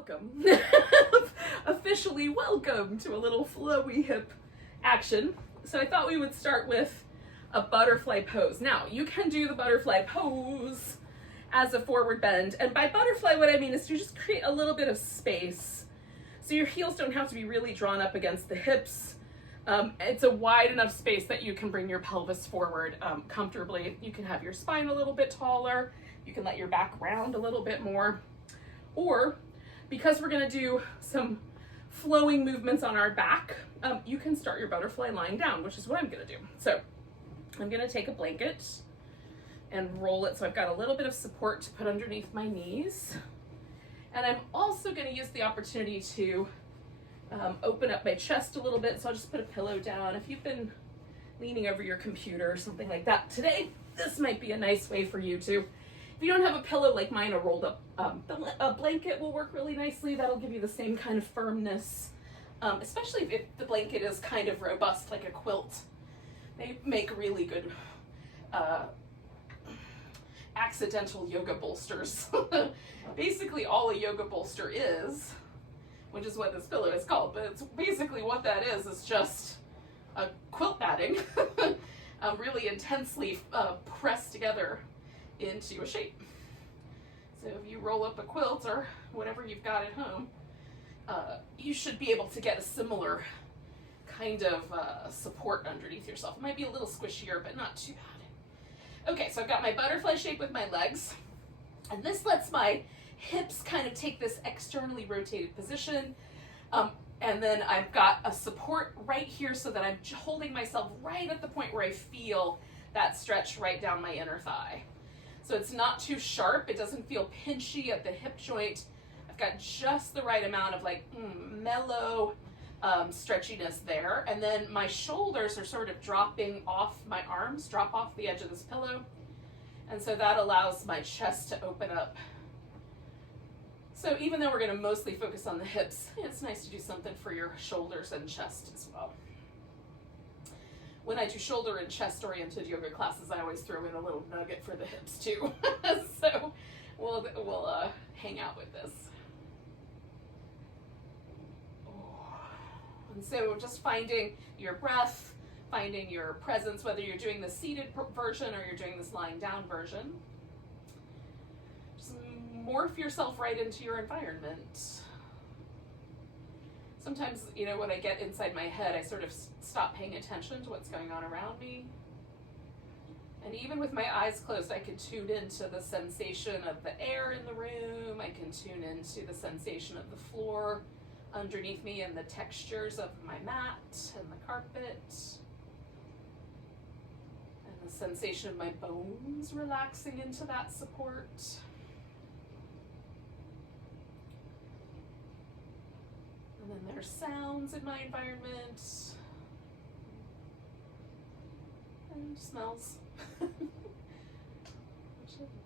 welcome. Officially welcome to a little flowy hip action. So I thought we would start with a butterfly pose. Now, you can do the butterfly pose as a forward bend. And by butterfly, what I mean is to just create a little bit of space. So your heels don't have to be really drawn up against the hips. It's a wide enough space that you can bring your pelvis forward comfortably. You can have your spine a little bit taller. You can let your back round a little bit more. Or, because we're gonna do some flowing movements on our back, you can start your butterfly lying down, which is what I'm gonna do. So I'm gonna take a blanket and roll it so I've got a little bit of support to put underneath my knees. And I'm also gonna use the opportunity to open up my chest a little bit, so I'll just put a pillow down. If you've been leaning over your computer or something like that today, this might be a nice way for you to. If you don't have a pillow like mine, a rolled up a blanket will work really nicely. That'll give you the same kind of firmness, especially if the blanket is kind of robust like a quilt. They make really good accidental yoga bolsters. Basically all a yoga bolster is, which is what this pillow is called, but it's basically what that is just a quilt matting really intensely pressed together into a shape. So if you roll up a quilt or whatever you've got at home, you should be able to get a similar kind of support underneath yourself. It might be a little squishier, but not too bad. Okay, so I've got my butterfly shape with my legs, and this lets my hips kind of take this externally rotated position. And then I've got a support right here so that I'm holding myself right at the point where I feel that stretch right down my inner thigh. So it's not too sharp, it doesn't feel pinchy at the hip joint. I've got just the right amount of like mellow stretchiness there. And then my shoulders are sort of dropping off, my arms drop off the edge of this pillow. And so that allows my chest to open up. So even though we're gonna mostly focus on the hips, it's nice to do something for your shoulders and chest as well. When I do shoulder and chest oriented yoga classes, I always throw in a little nugget for the hips too. So we'll hang out with this. And so just finding your breath, finding your presence, whether you're doing the seated version or you're doing this lying down version. Just morph yourself right into your environment. Sometimes, you know, when I get inside my head, I sort of stop paying attention to what's going on around me. And even with my eyes closed, I can tune into the sensation of the air in the room. I can tune into the sensation of the floor underneath me and the textures of my mat and the carpet. And the sensation of my bones relaxing into that support. And then there's sounds in my environment and smells, which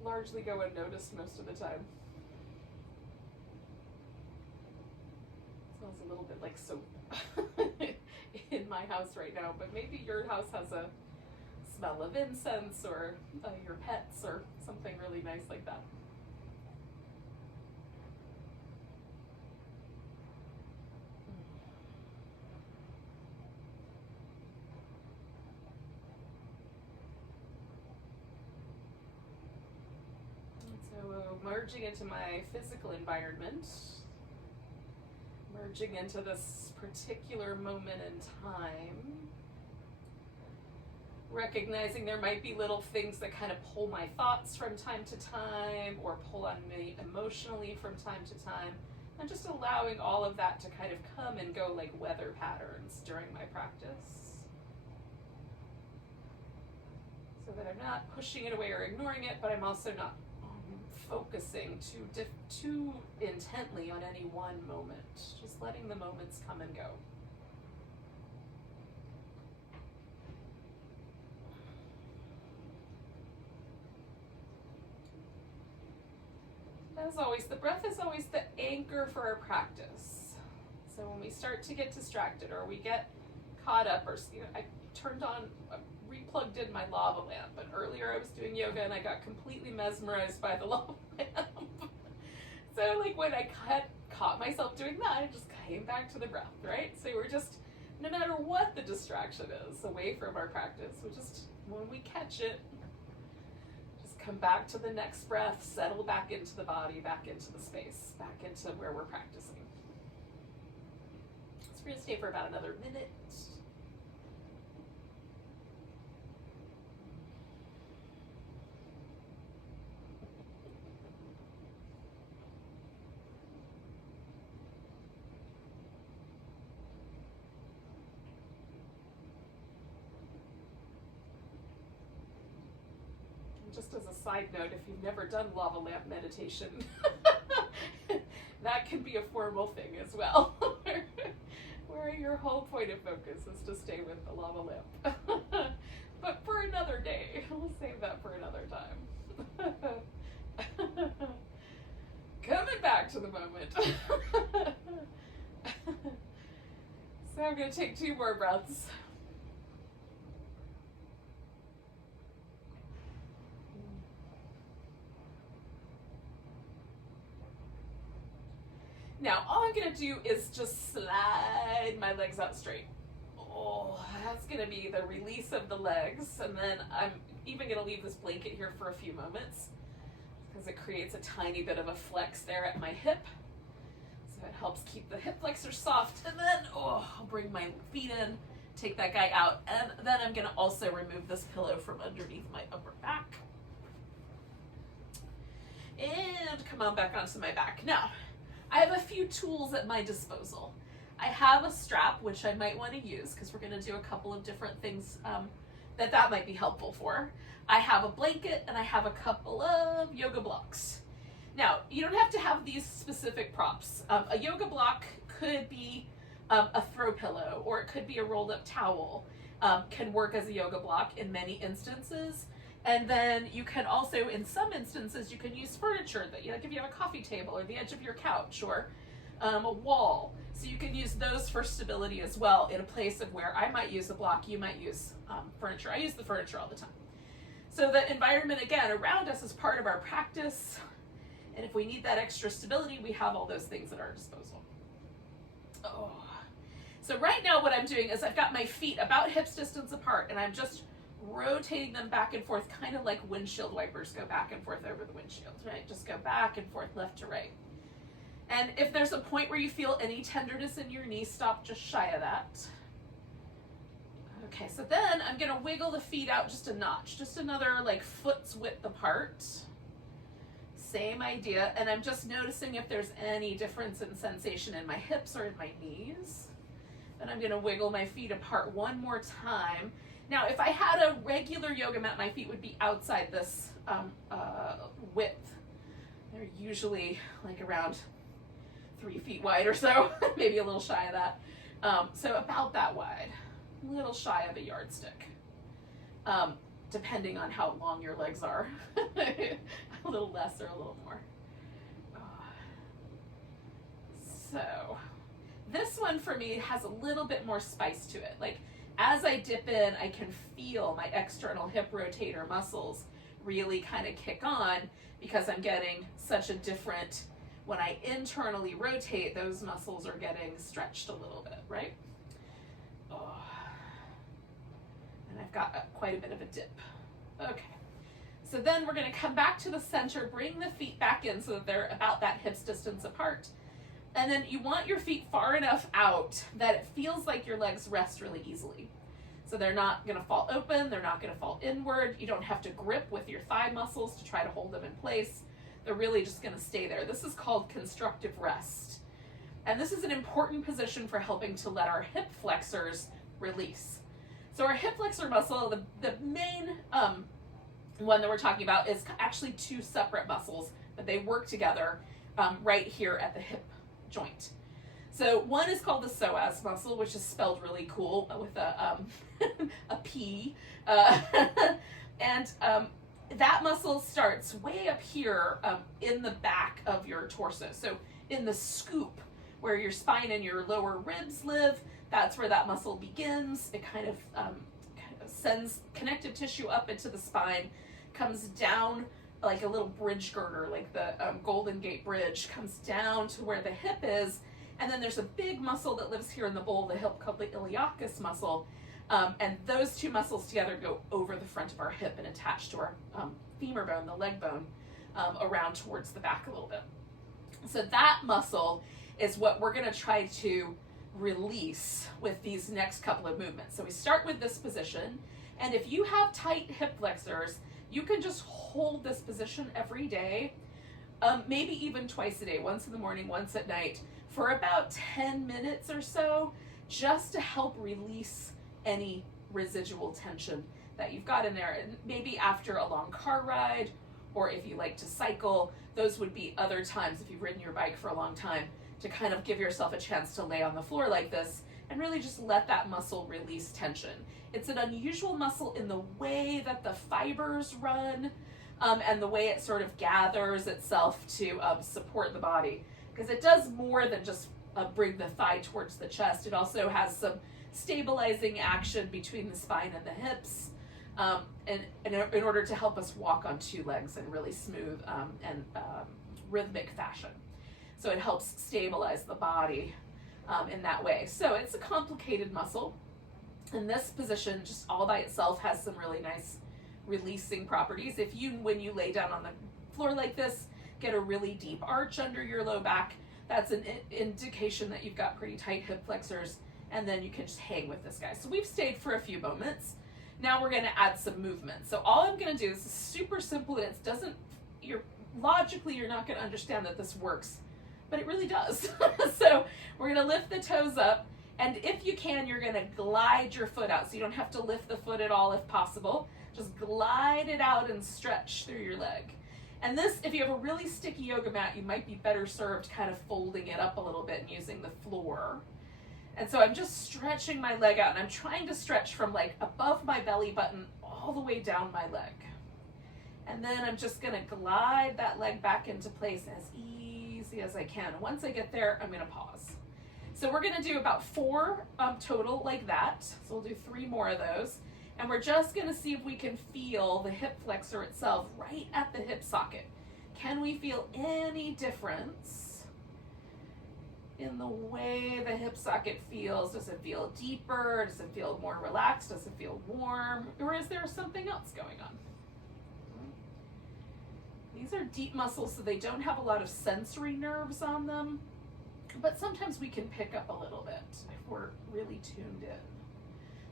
largely go unnoticed most of the time. It smells a little bit like soap in my house right now, but maybe your house has a smell of incense or your pets or something really nice like that. Merging into my physical environment, merging into this particular moment in time, recognizing there might be little things that kind of pull my thoughts from time to time or pull on me emotionally from time to time, and just allowing all of that to kind of come and go like weather patterns during my practice, so that I'm not pushing it away or ignoring it, but I'm also not focusing too intently on any one moment, just letting the moments come and go. As always, the breath is always the anchor for our practice. So when we start to get distracted or we get caught up, or I plugged in my lava lamp, but earlier I was doing yoga and I got completely mesmerized by the lava lamp. So like when I got caught myself doing that. I just came back to the breath, right? So we're just, no matter what the distraction is away from our practice, we just, when we catch it, just come back to the next breath, settle back into the body, back into the space, back into where we're practicing. So we're going to stay for about another minute. Just as a side note, if you've never done lava lamp meditation, that can be a formal thing as well, where your whole point of focus is to stay with the lava lamp. But for another day, we'll save that for another time. Coming back to the moment. So I'm going to take 2 more breaths. Now, all I'm going to do is just slide my legs out straight. Oh, that's going to be the release of the legs. And then I'm even going to leave this blanket here for a few moments because it creates a tiny bit of a flex there at my hip. So it helps keep the hip flexor soft. And then, I'll bring my feet in, take that guy out. And then I'm going to also remove this pillow from underneath my upper back. And come on back onto my back. Now, I have a few tools at my disposal. I have a strap, which I might want to use because we're going to do a couple of different things that might be helpful for. I have a blanket and I have a couple of yoga blocks. Now, you don't have to have these specific props. A yoga block could be a throw pillow, or it could be a rolled up towel. Can work as a yoga block in many instances. And then you can also, in some instances, you can use furniture that, like if you have a coffee table or the edge of your couch or a wall. So you can use those for stability as well in a place of where I might use a block, you might use furniture. I use the furniture all the time. So the environment, again, around us is part of our practice. And if we need that extra stability, we have all those things at our disposal. So right now what I'm doing is I've got my feet about hips distance apart and I'm just rotating them back and forth, kind of like windshield wipers go back and forth over the windshield, right? Just go back and forth, left to right. And if there's a point where you feel any tenderness in your knee, stop just shy of that. Okay, so then I'm gonna wiggle the feet out just a notch, just another like foot's width apart. Same idea, and I'm just noticing if there's any difference in sensation in my hips or in my knees. Then I'm gonna wiggle my feet apart one more time. Now, if I had a regular yoga mat, my feet would be outside this width. They're usually like around 3 feet wide or so, maybe a little shy of that. So about that wide, a little shy of a yardstick, depending on how long your legs are. A little less or a little more. So this one for me has a little bit more spice to it. Like, as I dip in, I can feel my external hip rotator muscles really kind of kick on because I'm getting such a different, when I internally rotate, those muscles are getting stretched a little bit, right? And I've got quite a bit of a dip. Okay. So then we're going to come back to the center, bring the feet back in so that they're about that hips distance apart. And then you want your feet far enough out that it feels like your legs rest really easily. So they're not going to fall open, they're not going to fall inward. You don't have to grip with your thigh muscles to try to hold them in place. They're really just going to stay there. This is called constructive rest. And this is an important position for helping to let our hip flexors release. So our hip flexor muscle, the main one that we're talking about is actually 2 separate muscles, but they work together right here at the hip joint. So one is called the psoas muscle, which is spelled really cool with a P. And that muscle starts way up here in the back of your torso. So in the scoop, where your spine and your lower ribs live, that's where that muscle begins. It kind of sends connective tissue up into the spine, comes down like a little bridge girder, like the Golden Gate Bridge, comes down to where the hip is, and then there's a big muscle that lives here in the bowl of the hip called the iliacus muscle, and those two muscles together go over the front of our hip and attach to our femur bone, the leg bone, around towards the back a little bit. So that muscle is what we're going to try to release with these next couple of movements. So we start with this position, and if you have tight hip flexors, you can just hold this position every day, maybe even twice a day, once in the morning, once at night, for about 10 minutes or so, just to help release any residual tension that you've got in there. And maybe after a long car ride, or if you like to cycle, those would be other times, if you've ridden your bike for a long time, to kind of give yourself a chance to lay on the floor like this and really just let that muscle release tension. It's an unusual muscle in the way that the fibers run, and the way it sort of gathers itself to support the body, because it does more than just bring the thigh towards the chest. It also has some stabilizing action between the spine and the hips, and in order to help us walk on two legs in really smooth and rhythmic fashion. So it helps stabilize the body in that way. So it's a complicated muscle, and this position just all by itself has some really nice releasing properties. If you, when you lay down on the floor like this, get a really deep arch under your low back, that's an indication that you've got pretty tight hip flexors, and then you can just hang with this guy. So we've stayed for a few moments. Now we're going to add some movement. So all I'm going to do is super simple, and it doesn't, logically you're not going to understand that this works, but it really does. So we're going to lift the toes up, and if you can, you're going to glide your foot out, so you don't have to lift the foot at all if possible. Just glide it out and stretch through your leg. And this, if you have a really sticky yoga mat, you might be better served kind of folding it up a little bit and using the floor. And so I'm just stretching my leg out, and I'm trying to stretch from like above my belly button all the way down my leg. And then I'm just gonna glide that leg back into place as easy as I can. And once I get there, I'm gonna pause. So we're gonna do about 4 total like that. So we'll do 3 more of those. And we're just gonna see if we can feel the hip flexor itself right at the hip socket. Can we feel any difference in the way the hip socket feels? Does it feel deeper? Does it feel more relaxed? Does it feel warm? Or is there something else going on? These are deep muscles, so they don't have a lot of sensory nerves on them, but sometimes we can pick up a little bit if we're really tuned in.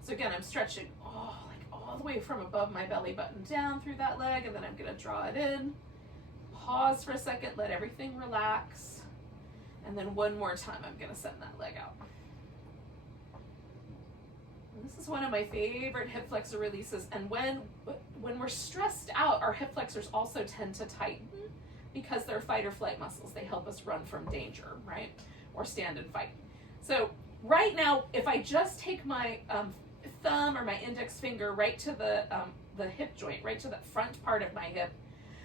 So again, I'm stretching like all the way from above my belly button down through that leg, and then I'm gonna draw it in, pause for a second, let everything relax, and then one more time I'm gonna send that leg out. And this is one of my favorite hip flexor releases, and when we're stressed out, our hip flexors also tend to tighten because they're fight or flight muscles. They help us run from danger, right? Or stand and fight. So right now, if I just take my thumb or my index finger right to the hip joint, right to the front part of my hip,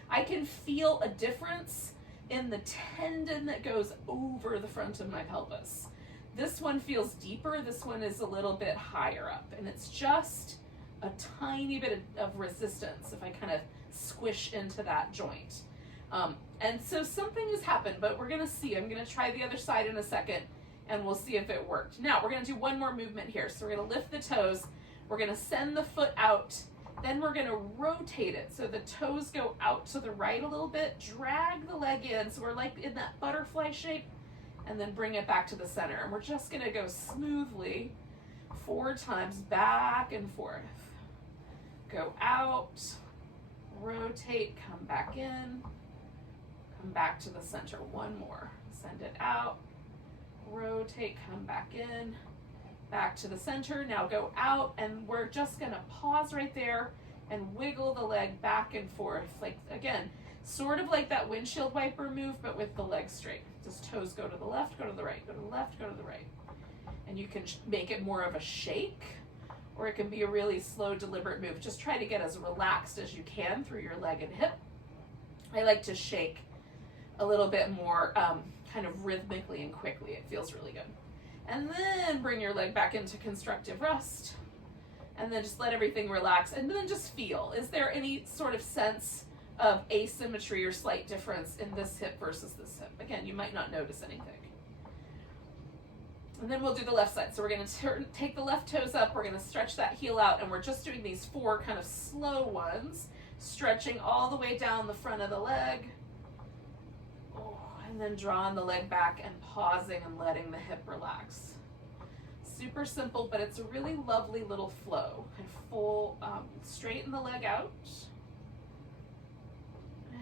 I can feel a difference in the tendon that goes over the front of my pelvis. This one feels deeper, this one is a little bit higher up, and it's just a tiny bit of resistance if I kind of squish into that joint. And so something has happened, but we're gonna see. I'm gonna try the other side in a second, and we'll see if it worked. Now we're gonna do one more movement here. So we're gonna lift the toes, we're gonna send the foot out, then we're gonna rotate it. So the toes go out to the right a little bit, drag the leg in, so we're like in that butterfly shape, and then bring it back to the center. And we're just gonna go smoothly 4 times back and forth. Go out, rotate, come back in, come back to the center. One more. Send it out, rotate, come back in, back to the center. Now go out, and we're just gonna pause right there and wiggle the leg back and forth. Like, again, sort of like that windshield wiper move, but with the leg straight. Just toes go to the left, go to the right, go to the left, go to the right. And you can make it more of a shake, or it can be a really slow, deliberate move. Just try to get as relaxed as you can through your leg and hip. I like to shake a little bit more kind of rhythmically and quickly. It feels really good. And then bring your leg back into constructive rest, and then just let everything relax, and then just feel. Is there any sort of sense of asymmetry or slight difference in this hip versus this hip. Again, you might not notice anything. And then we'll do the left side. So we're going to take the left toes up, we're going to stretch that heel out, and we're just doing these 4 kind of slow ones, stretching all the way down the front of the leg, and then drawing the leg back and pausing and letting the hip relax. Super simple, but it's a really lovely little flow. And full, straighten the leg out,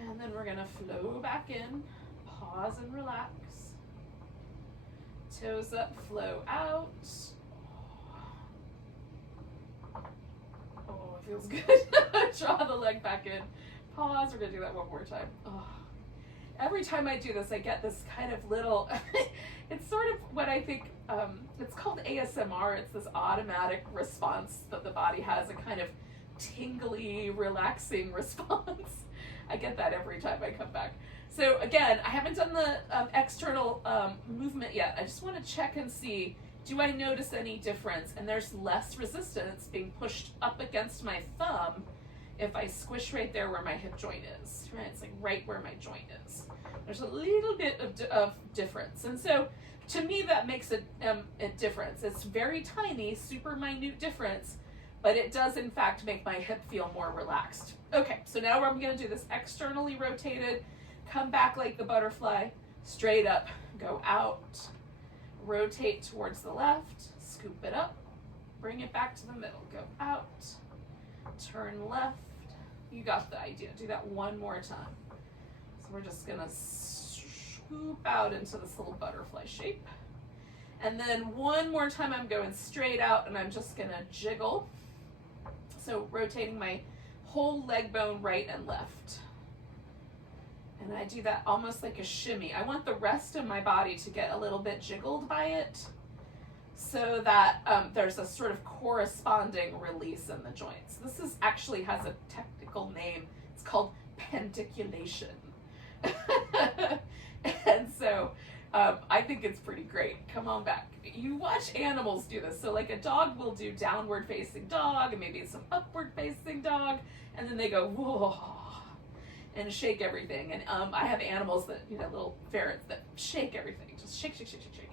and then we're going to flow back in, pause and relax. Toes up, flow out. Oh, it feels good. Draw the leg back in. Pause. We're going to do that one more time. Oh. Every time I do this, I get this kind of little, it's sort of what I think, it's called ASMR. It's this automatic response that the body has, a kind of tingly, relaxing response. I get that every time I come back. So again, I haven't done the external movement yet. I just want to check and see, do I notice any difference? And there's less resistance being pushed up against my thumb if I squish right there where my hip joint is, right? It's like right where my joint is. There's a little bit of difference. And so to me, that makes a difference. It's very tiny, super minute difference, but it does in fact make my hip feel more relaxed. Okay, so now I'm going to do this externally rotated. Come back like the butterfly, straight up, go out, rotate towards the left, scoop it up, bring it back to the middle, go out, turn left. You got the idea. Do that one more time. So we're just gonna scoop out into this little butterfly shape. And then one more time I'm going straight out and I'm just gonna jiggle. So rotating my whole leg bone right and left. And I do that almost like a shimmy. I want the rest of my body to get a little bit jiggled by it so that there's a sort of corresponding release in the joints. This is actually has a technical name. It's called penticulation. And so I think it's pretty great. Come on back. You watch animals do this. So like a dog will do downward facing dog and maybe some upward facing dog. And then they go, whoa, and shake everything. And I have animals that, little ferrets that shake everything. Just shake, shake, shake, shake, shake.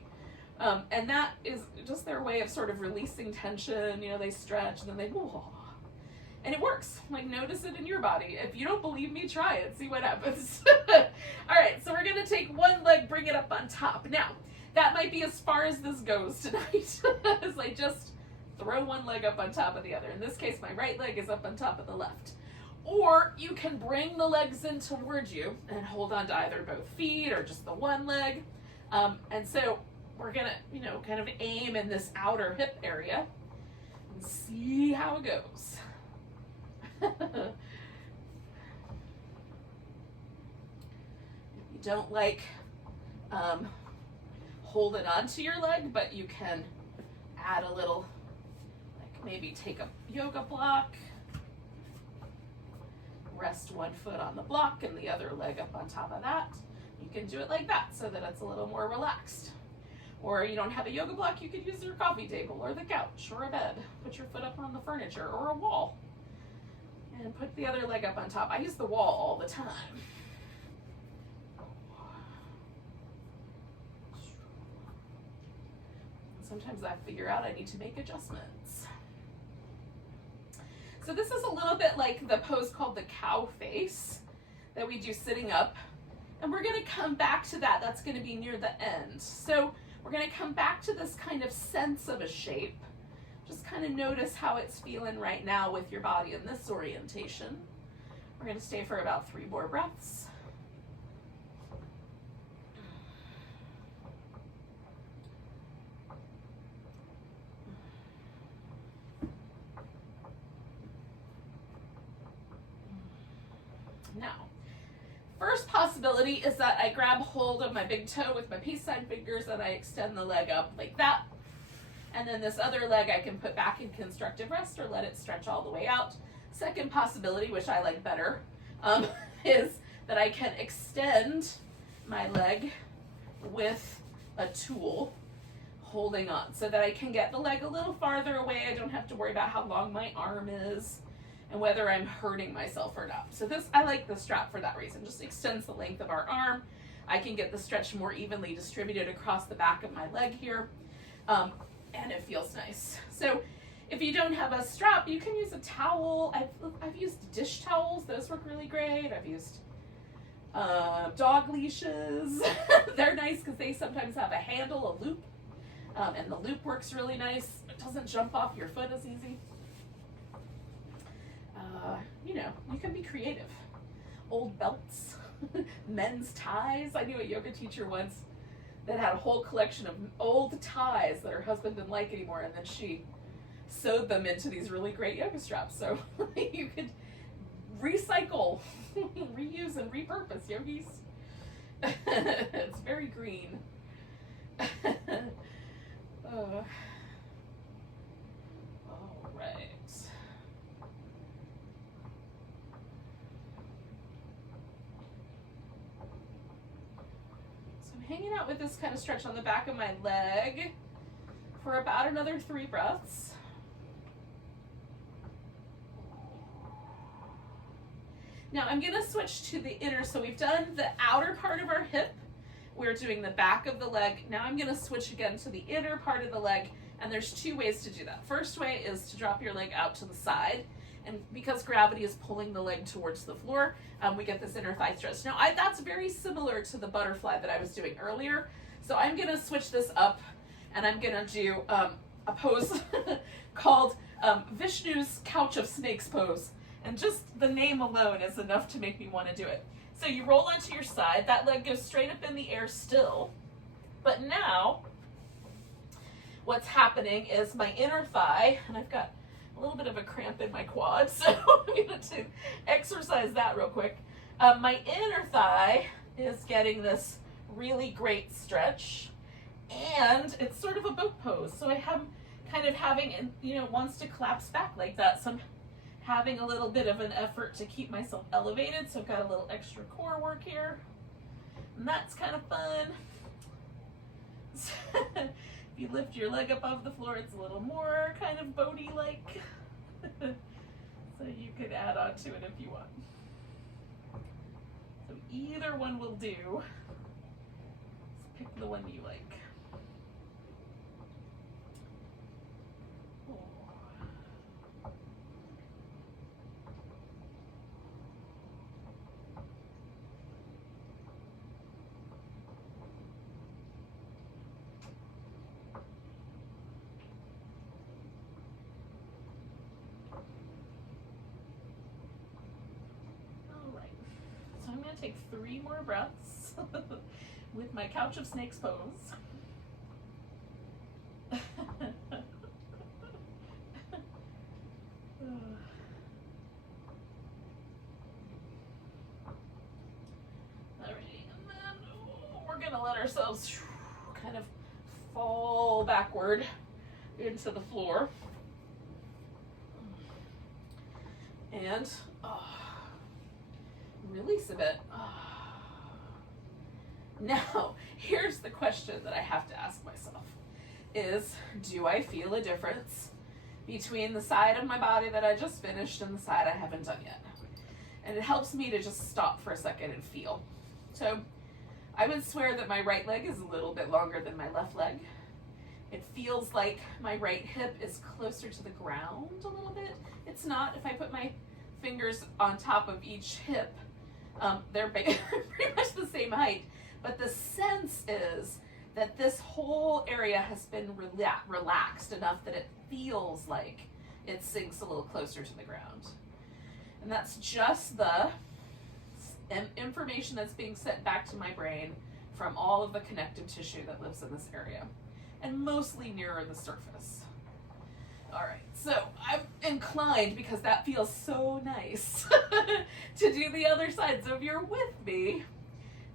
And that is just their way of sort of releasing tension. They stretch and then they, whoa. And it works. Like, notice it in your body. If you don't believe me, try it. See what happens. All right, so we're going to take one leg, bring it up on top. Now, that might be as far as this goes tonight. As I just throw one leg up on top of the other. In this case, my right leg is up on top of the left. Or you can bring the legs in towards you and hold on to either both feet or just the one leg. And so we're going to, kind of aim in this outer hip area and see how it goes. If you don't like holding on to your leg, but you can add a little, like maybe take a yoga block, rest one foot on the block and the other leg up on top of that. You can do it like that so that it's a little more relaxed. Or you don't have a yoga block, you could use your coffee table or the couch or a bed. Put your foot up on the furniture or a wall. And put the other leg up on top. I use the wall all the time. Sometimes I figure out I need to make adjustments. So this is a little bit like the pose called the cow face that we do sitting up. And we're going to come back to that. That's going to be near the end. So we're going to come back to this kind of sense of a shape. Just kind of notice how it's feeling right now with your body in this orientation. We're going to stay for about 3 more breaths. Now, first possibility is that I grab hold of my big toe with my peace sign fingers and I extend the leg up like that. And then this other leg I can put back in constructive rest or let it stretch all the way out. Second possibility, which I like better, is that I can extend my leg with a tool holding on so that I can get the leg a little farther away. I don't have to worry about how long my arm is. and whether I'm hurting myself or not. So this, I like the strap for that reason. Just extends the length of our arm. I can get the stretch more evenly distributed across the back of my leg here, and it feels nice. So if you don't have a strap, you can use a towel. I've used dish towels. Those work really great. I've used dog leashes. They're nice because they sometimes have a handle, a loop, and the loop works really nice. It doesn't jump off your foot as easy. You know, you can be creative. Old belts, men's ties. I knew a yoga teacher once that had a whole collection of old ties that her husband didn't like anymore, and then she sewed them into these really great yoga straps. So you could recycle, reuse, and repurpose, yogis. It's very green. All right. So I'm hanging out with this kind of stretch on the back of my leg for about another 3 breaths. Now I'm going to switch to the inner. So we've done the outer part of our hip. We're doing the back of the leg. Now I'm going to switch again to the inner part of the leg. And there's 2 ways to do that. First way is to drop your leg out to the side. And because gravity is pulling the leg towards the floor, we get this inner thigh stretch. Now that's very similar to the butterfly that I was doing earlier. So I'm going to switch this up, and I'm going to do a pose called Vishnu's Couch of Snakes pose. And just the name alone is enough to make me want to do it. So you roll onto your side. That leg goes straight up in the air still. But now, what's happening is my inner thigh, and I've got a little bit of a cramp in my quad, so I'm going to exercise that real quick. My inner thigh is getting this really great stretch, and it's sort of a boat pose. So I am kind of having, wants to collapse back like that. So I'm having a little bit of an effort to keep myself elevated. So I've got a little extra core work here, and that's kind of fun. If you lift your leg above the floor, it's a little more kind of boaty-like. So you could add on to it if you want. So either one will do. Just pick the one you like. Take 3 more breaths with my Couch of Snakes pose. Alrighty, and then we're gonna let ourselves kind of fall backward into the floor. And release a bit. Now, here's the question that I have to ask myself is, do I feel a difference between the side of my body that I just finished and the side I haven't done yet? And it helps me to just stop for a second and feel. So I would swear that my right leg is a little bit longer than my left leg. It feels like my right hip is closer to the ground a little bit. It's not. If I put my fingers on top of each hip, they're pretty much the same height, but the sense is that this whole area has been relaxed enough that it feels like it sinks a little closer to the ground. And that's just the information that's being sent back to my brain from all of the connective tissue that lives in this area, and mostly nearer the surface. All right, so I'm inclined, because that feels so nice, to do the other side. So if you're with me,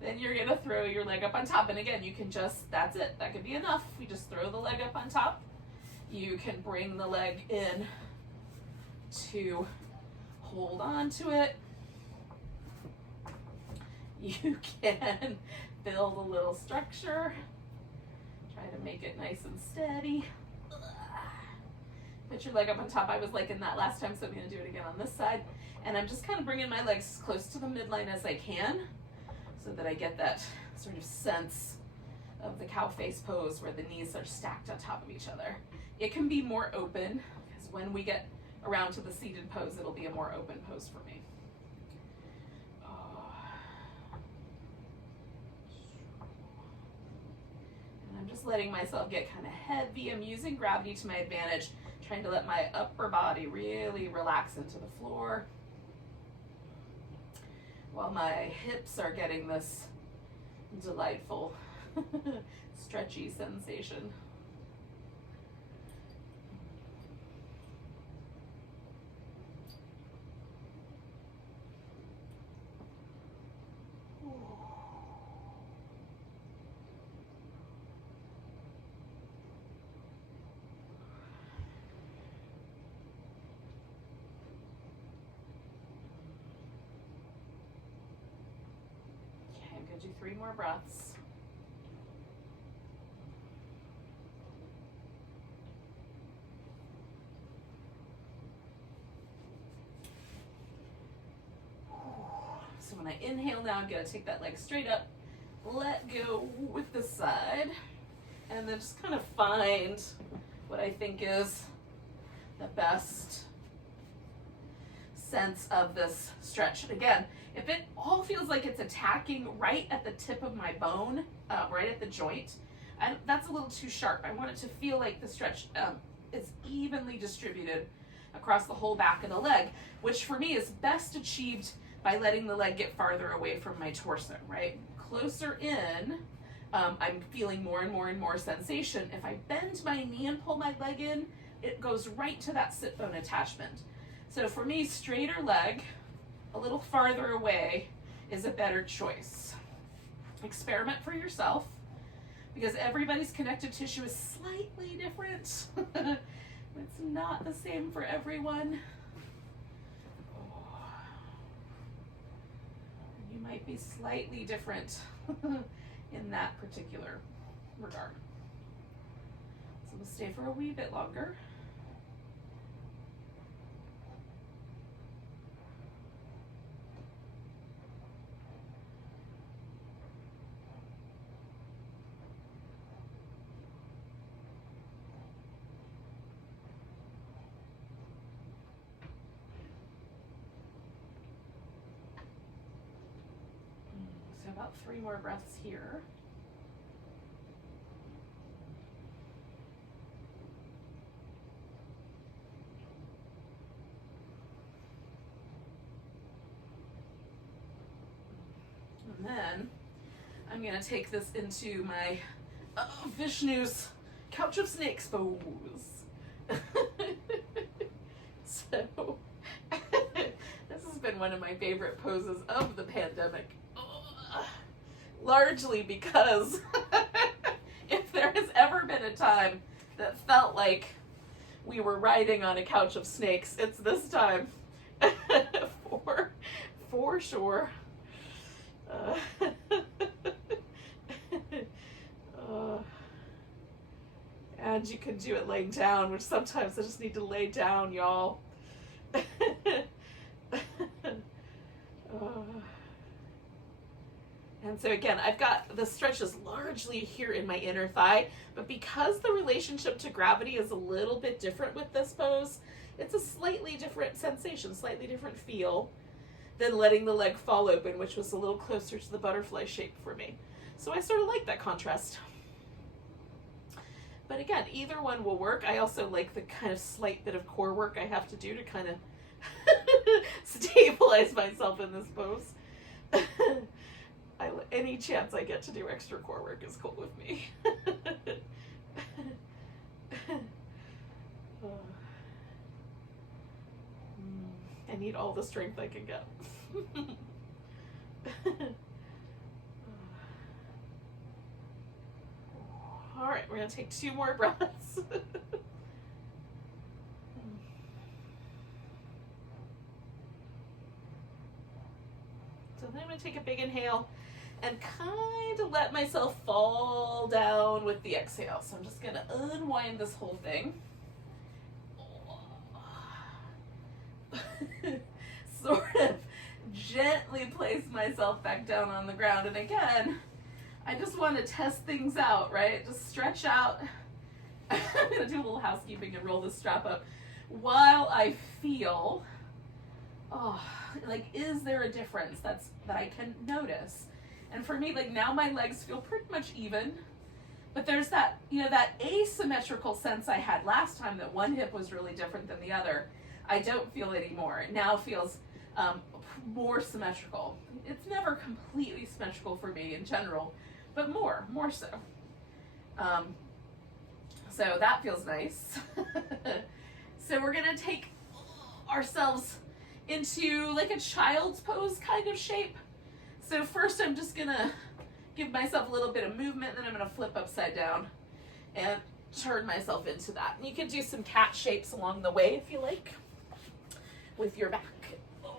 then you're gonna throw your leg up on top. And again, you can just, that's it, that could be enough. You just throw the leg up on top. You can bring the leg in to hold on to it. You can build a little structure. Try to make it nice and steady. Put your leg up on top. I was liking that last time, so I'm going to do it again on this side. And I'm just kind of bringing my legs as close to the midline as I can so that I get that sort of sense of the cow face pose where the knees are stacked on top of each other. It can be more open because when we get around to the seated pose, it'll be a more open pose for me. And I'm just letting myself get kind of heavy. I'm using gravity to my advantage, trying to let my upper body really relax into the floor while my hips are getting this delightful stretchy sensation. Okay, I'm going to do 3 more breaths. So when I inhale now, I'm going to take that leg straight up, let go with the side, and then just kind of find what I think is the best sense of this stretch. And again, if it all feels like it's attacking right at the tip of my bone, right at the joint, that's a little too sharp. I want it to feel like the stretch is evenly distributed across the whole back of the leg, which for me is best achieved by letting the leg get farther away from my torso, right? Closer in, I'm feeling more and more and more sensation. If I bend my knee and pull my leg in, it goes right to that sit bone attachment. So for me, straighter leg, a little farther away is a better choice. Experiment for yourself, because everybody's connective tissue is slightly different. It's not the same for everyone. You might be slightly different in that particular regard. So we'll stay for a wee bit longer. So about 3 more breaths here. And then I'm going to take this into my Vishnu's couch of snakes pose. So this has been one of my favorite poses of the pandemic. Largely because if there has ever been a time that felt like we were riding on a couch of snakes, it's this time. for sure. And you can do it laying down, which sometimes I just need to lay down, y'all. And so again, I've got the stretches largely here in my inner thigh, but because the relationship to gravity is a little bit different with this pose, it's a slightly different sensation, slightly different feel than letting the leg fall open, which was a little closer to the butterfly shape for me. So I sort of like that contrast. But again, either one will work. I also like the kind of slight bit of core work I have to do to kind of stabilize myself in this pose. Any chance I get to do extra core work is cool with me. I need all the strength I can get. All right, we're gonna take 2 more breaths. So then I'm gonna take a big inhale and kind of let myself fall down with the exhale. So I'm just gonna unwind this whole thing. sort of gently place myself back down on the ground. And again, I just want to test things out, right? Just stretch out. I'm going to do a little housekeeping and roll this strap up while I feel, oh, like, is there a difference that I can notice? And for me, like, now my legs feel pretty much even, but there's that, you know, that asymmetrical sense I had last time that one hip was really different than the other. I don't feel anymore. It now feels more symmetrical. It's never completely symmetrical for me in general, but more so. So that feels nice. So we're gonna take ourselves into like a child's pose kind of shape. So first I'm just gonna give myself a little bit of movement, then I'm gonna flip upside down and turn myself into that. And you can do some cat shapes along the way if you like, with your back. So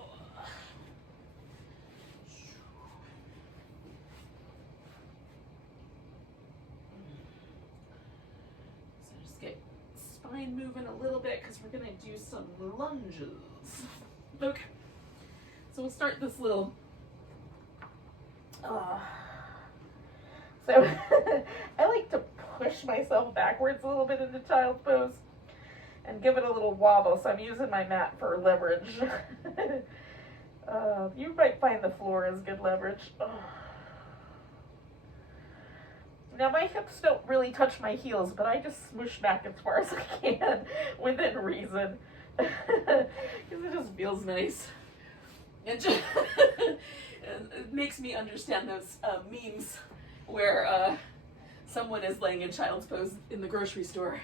just get spine moving a little bit because we're gonna do some lunges. Okay, so we'll start this little so I like to push myself backwards a little bit into child's pose and give it a little wobble, so I'm using my mat for leverage. You might find the floor is good leverage. Now my hips don't really touch my heels, but I just smoosh back as far as I can within reason. Because it just feels nice. And just it makes me understand those memes where someone is laying in child's pose in the grocery store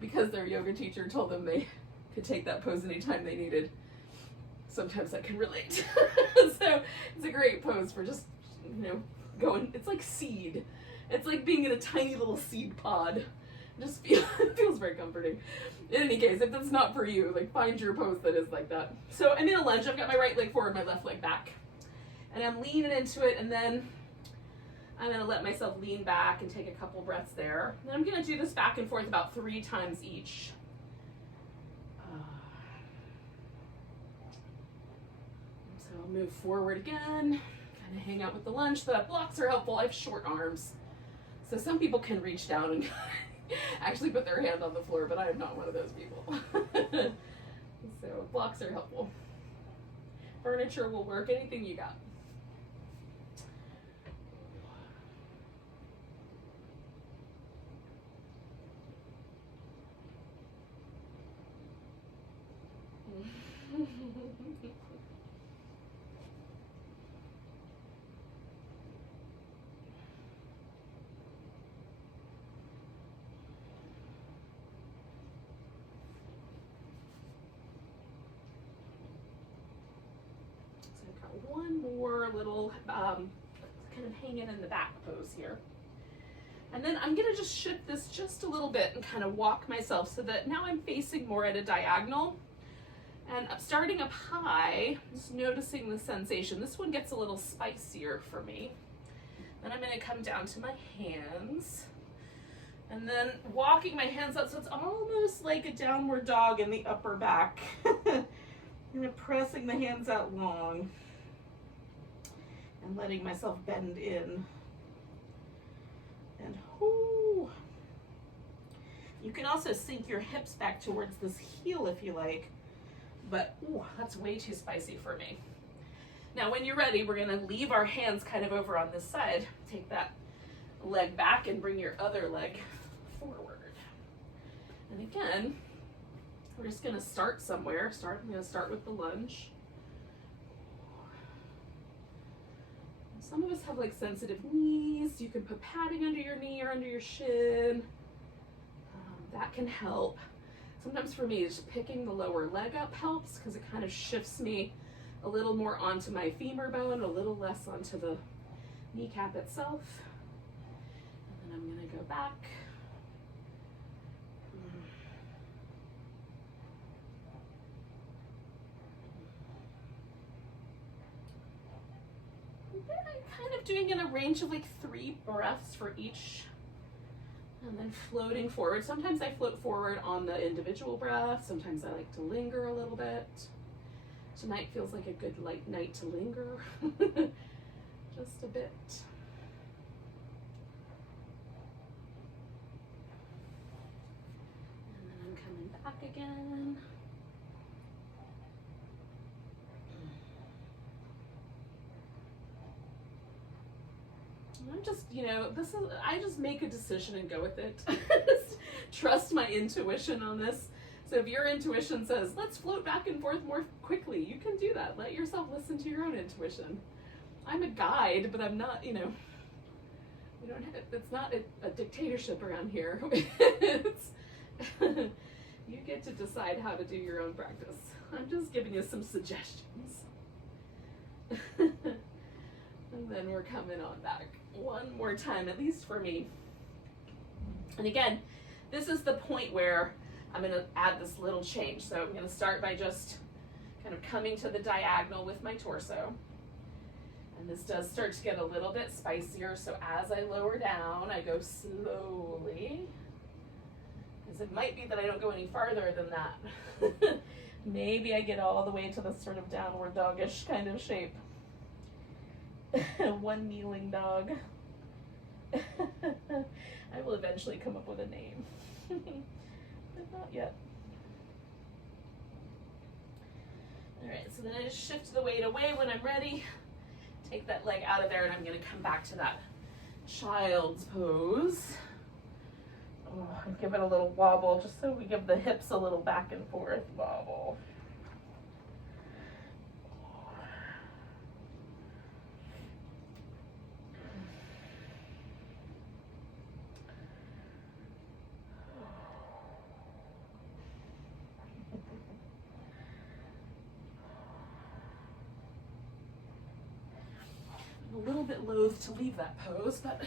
because their yoga teacher told them they could take that pose anytime they needed. Sometimes I can relate. So it's a great pose for just, you know, going. It's like seed. It's like being in a tiny little seed pod. It feels very comforting. In any case, if that's not for you, like, find your pose that is like that. So I'm in a lunge. I've got my right leg forward, my left leg back. And I'm leaning into it, and then I'm going to let myself lean back and take a couple breaths there. And I'm going to do this back and forth about 3 times each. So I'll move forward again, kind of hang out with the lunge. The blocks are helpful. I have short arms. So some people can reach down and actually put their hand on the floor, but I am not one of those people. So blocks are helpful. Furniture will work, anything you got. One more little kind of hanging in the back pose here. And then I'm gonna just shift this just a little bit and kind of walk myself so that now I'm facing more at a diagonal. And I'm starting up high, just noticing the sensation. This one gets a little spicier for me. Then I'm gonna come down to my hands. And then walking my hands out so it's almost like a downward dog in the upper back. And pressing the hands out long. And letting myself bend in. And whoo. You can also sink your hips back towards this heel if you like, but ooh, that's way too spicy for me. Now when you're ready, we're gonna leave our hands kind of over on this side. Take that leg back and bring your other leg forward. And again, we're just gonna start somewhere. I'm gonna start with the lunge. Some of us have like sensitive knees. You can put padding under your knee or under your shin. That can help. Sometimes for me, just picking the lower leg up helps because it kind of shifts me a little more onto my femur bone, a little less onto the kneecap itself. And then I'm gonna go back. I'm kind of doing in a range of like 3 breaths for each And then floating forward. Sometimes I float forward on the individual breath. Sometimes I like to linger a little bit. Tonight feels like a good light night to linger. Just a bit. And then I'm coming back again. I'm just, you know, I just make a decision and go with it. Trust my intuition on this. So if your intuition says, let's float back and forth more quickly, you can do that. Let yourself listen to your own intuition. I'm a guide, but I'm not, you know, it's not a dictatorship around here. You get to decide how to do your own practice. I'm just giving you some suggestions. And then we're coming on back one more time, at least for me. And again, this is the point where I'm going to add this little change. So I'm going to start by just kind of coming to the diagonal with my torso. And this does start to get a little bit spicier. So as I lower down, I go slowly. Because it might be that I don't go any farther than that. Maybe I get all the way to this sort of downward doggish kind of shape. One kneeling dog. I will eventually come up with a name. But not yet. Alright, so then I just shift the weight away when I'm ready. Take that leg out of there and I'm going to come back to that child's pose. Oh, and give it a little wobble just so we give the hips a little back and forth wobble. A little bit loath to leave that pose, but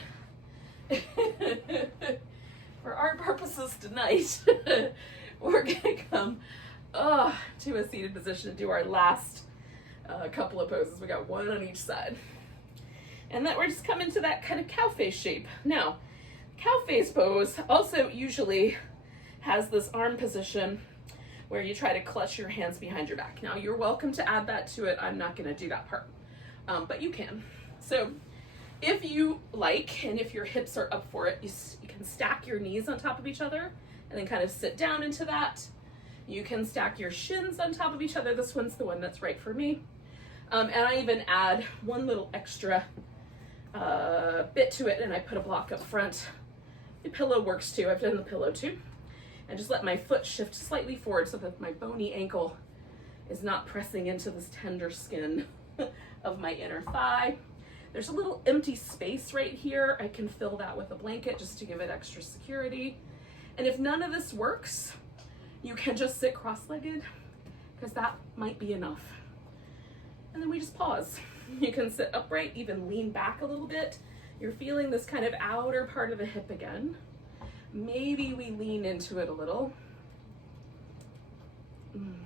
for our purposes tonight, we're gonna come to a seated position to do our last couple of poses. We got one on each side. And then we're just coming to that kind of cow face shape. Now, cow face pose also usually has this arm position where you try to clutch your hands behind your back. Now, you're welcome to add that to it. I'm not gonna do that part, but you can. So if you like, and if your hips are up for it, you can stack your knees on top of each other and then kind of sit down into that. You can stack your shins on top of each other. This one's the one that's right for me. And I even add one little extra bit to it, and I put a block up front. The pillow works too. I've done the pillow too. And just let my foot shift slightly forward so that my bony ankle is not pressing into this tender skin of my inner thigh. There's a little empty space right here. I can fill that with a blanket just to give it extra security. And if none of this works, you can just sit cross-legged because that might be enough. And then we just pause. You can sit upright, even lean back a little bit. You're feeling this kind of outer part of the hip again. Maybe we lean into it a little. And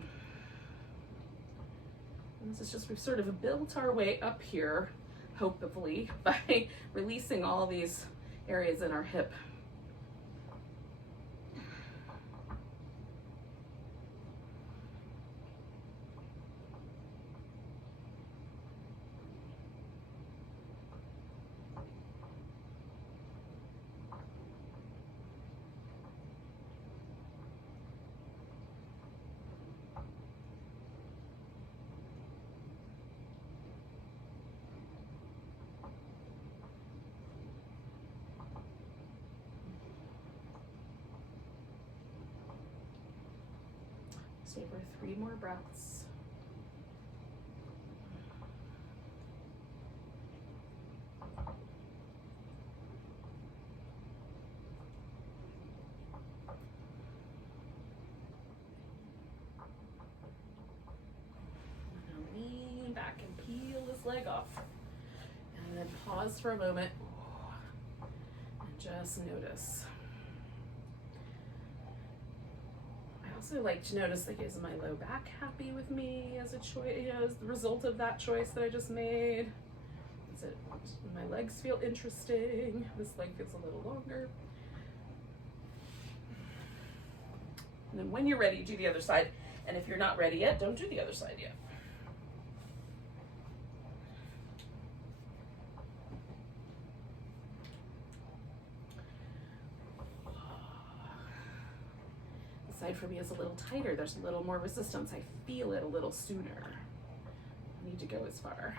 this is just, we've sort of built our way up here, hopefully, by releasing all these areas in our hip. Stay for 3 more breaths. Now lean back and peel this leg off. And then pause for a moment and just notice. I like to notice, like, is my low back happy with me as a choice, you know, as the result of that choice that I just made? Do my legs feel interesting? This leg feels a little longer. And then when you're ready, do the other side. And if you're not ready yet, don't do the other side yet. The side for me is a little tighter. There's a little more resistance. I feel it a little sooner. I need to go as far.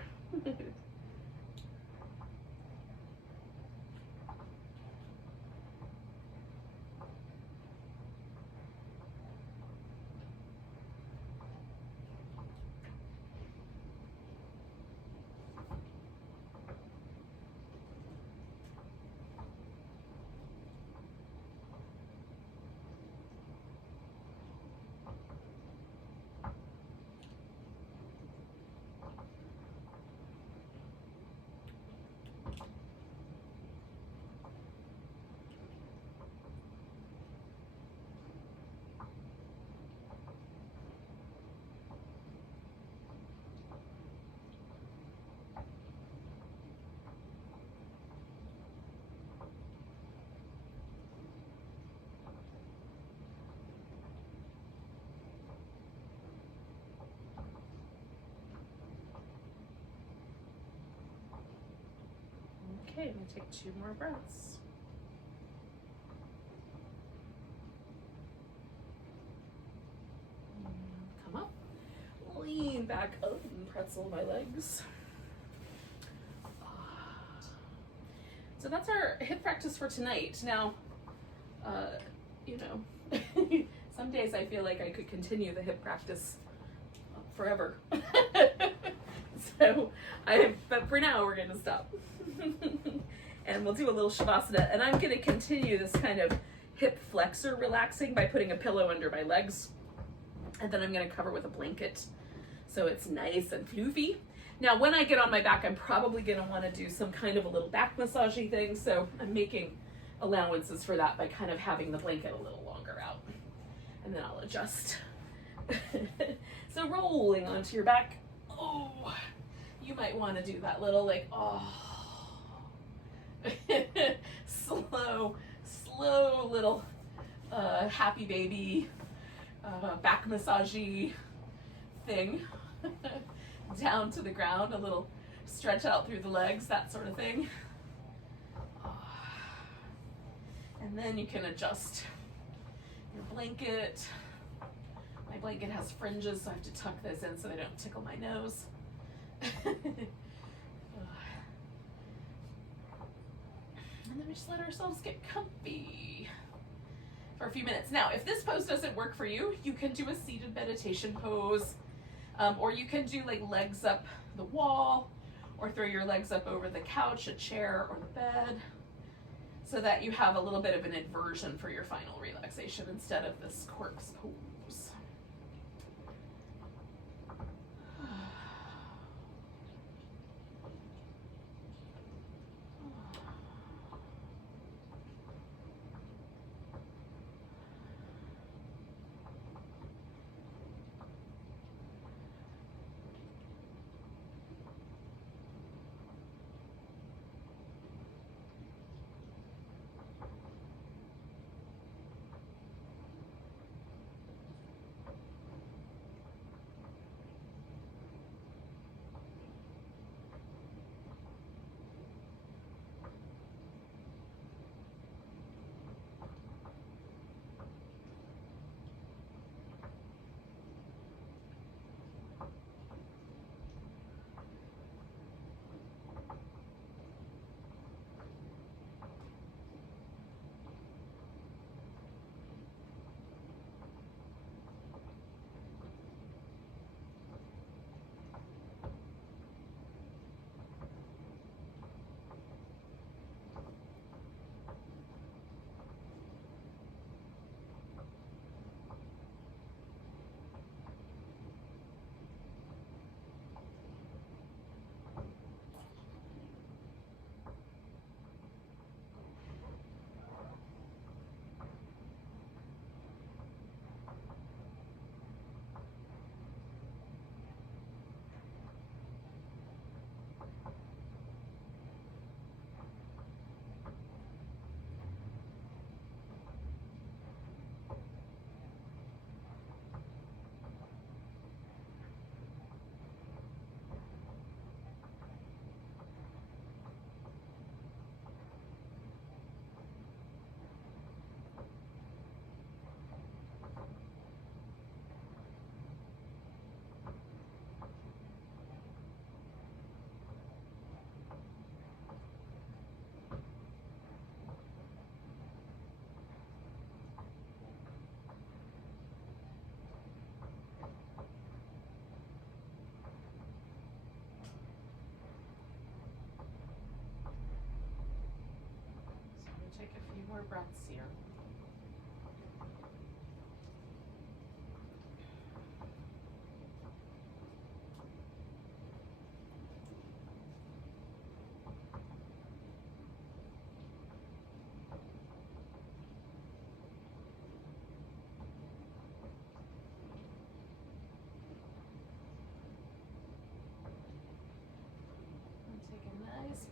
Okay, I'm gonna take 2 more breaths. Come up, lean back up and pretzel my legs. So that's our hip practice for tonight. Now, you know, some days I feel like I could continue the hip practice forever. But for now we're gonna stop. And we'll do a little shavasana, and I'm gonna continue this kind of hip flexor relaxing by putting a pillow under my legs, and then I'm gonna cover with a blanket so it's nice and floofy. Now when I get on my back, I'm probably gonna wanna do some kind of a little back massagey thing, so I'm making allowances for that by kind of having the blanket a little longer out, and then I'll adjust. So rolling onto your back. Oh, you might want to do that little like, oh, slow little happy baby back massagey thing. Down to the ground, a little stretch out through the legs, that sort of thing. And then you can adjust your blanket. My blanket has fringes, so I have to tuck those in so they don't tickle my nose. And then we just let ourselves get comfy for a few minutes. Now, if this pose doesn't work for you, you can do a seated meditation pose, or you can do like legs up the wall, or throw your legs up over the couch, a chair, or the bed, so that you have a little bit of an inversion for your final relaxation instead of this corpse pose. more breaths here.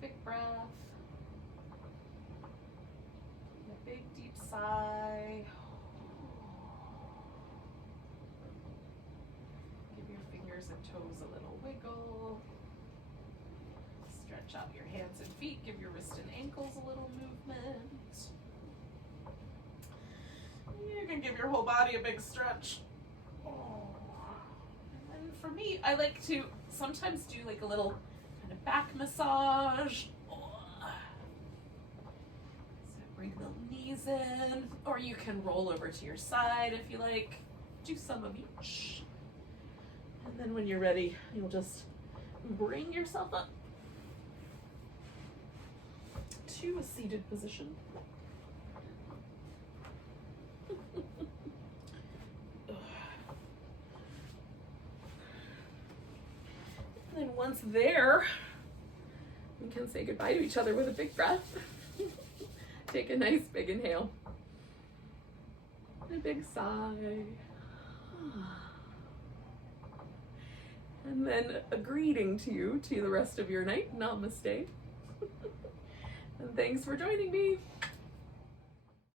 Big breath, and a big deep sigh. Give your fingers and toes a little wiggle. Stretch out your hands and feet. Give your wrists and ankles a little movement. You can give your whole body a big stretch. And then for me, I like to sometimes do like a little kind of back massage. So bring the knees in, or you can roll over to your side if you like. Do some of each. And then when you're ready, you'll just bring yourself up to a seated position. And then once there, we can say goodbye to each other with a big breath. Take a nice big inhale. And a big sigh. And then a greeting to you, to the rest of your night. Namaste. And thanks for joining me.